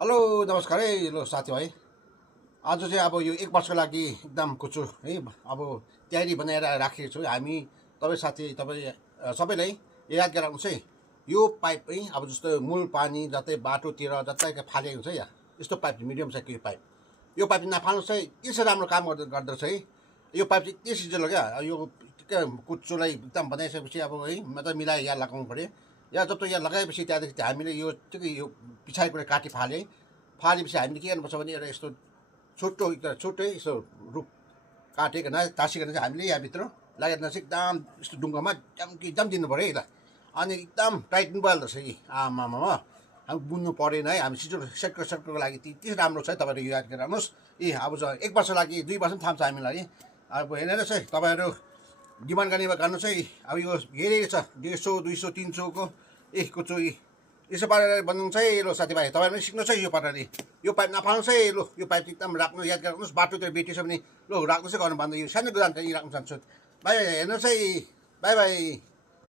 Hello नमस्कार है लो साथीभाइ। आज चाहिँ अब यो एक वर्षको लागि एकदम कुचो है अब तयारी बनाएर राखेको छु। हामी तपाईँ साथी तपाईँ सबैलाई याद गराउनुहोस् है। यो पाइप है अब जस्तो मूल पानी जतै बाटोतिर जतै फालेको हुन्छ या यस्तो पाइप मिडियम साइजको यो पाइप नफाल्नुहोस् है। त्यसै राम्रो काम गर्दछ है। यो पाइप चाहिँ यति सिजिलो क्या। यो कुचोलाई एकदम बनाइसकेपछि अब है मतलब मिलाएर यहाँ लगाउनु पऱ्यो। या जब यहाँ लगाएपछि त्यहाँदेखि हामीले यो यो पछाडिबाट काटी फालेपछि हामीले के गर्नुपर्छ भने एउटा यस्तो छोटो यसो रुख काटेको तासिकन चाहिँ हामीले यहाँभित्र लगाइदिनु चाहिँ एकदम यस्तो ढुङ्गामा एकदम दिनु पऱ्यो है त। अनि एकदम टाइट पनि भइहाल्दो रहेछ यी आमामा हामी बुन्नु परेन है। हामी सेटको लागि त्यति राम्रो छ है। तपाईँहरू यो याद गराउनुहोस्। अब एक वर्ष लागि 2 वर्ष पनि थाम्छ हामीलाई। अब हेर्नुहोस् है तपाईँहरू डिमान्ड गर्ने गर्नुहोस् है। अब यो धेरै छ 150 200 300 को कुचो यसो पारेर बनाउनु है लो साथीभाइ। तपाईँहरू पनि सिक्नुहोस् है यो पाराले। यो पाइप नफाल्नुहोस् है लो। यो पाइप एकदम राख्नु याद गराउनुहोस्। बाटोतिर बेटियो भने लो राख्नुहोस् है गर्नु भन्दा यो सानो जानकारी राख्नु चाहन्छु। बाई बाई हेर्नुहोस् है। By by.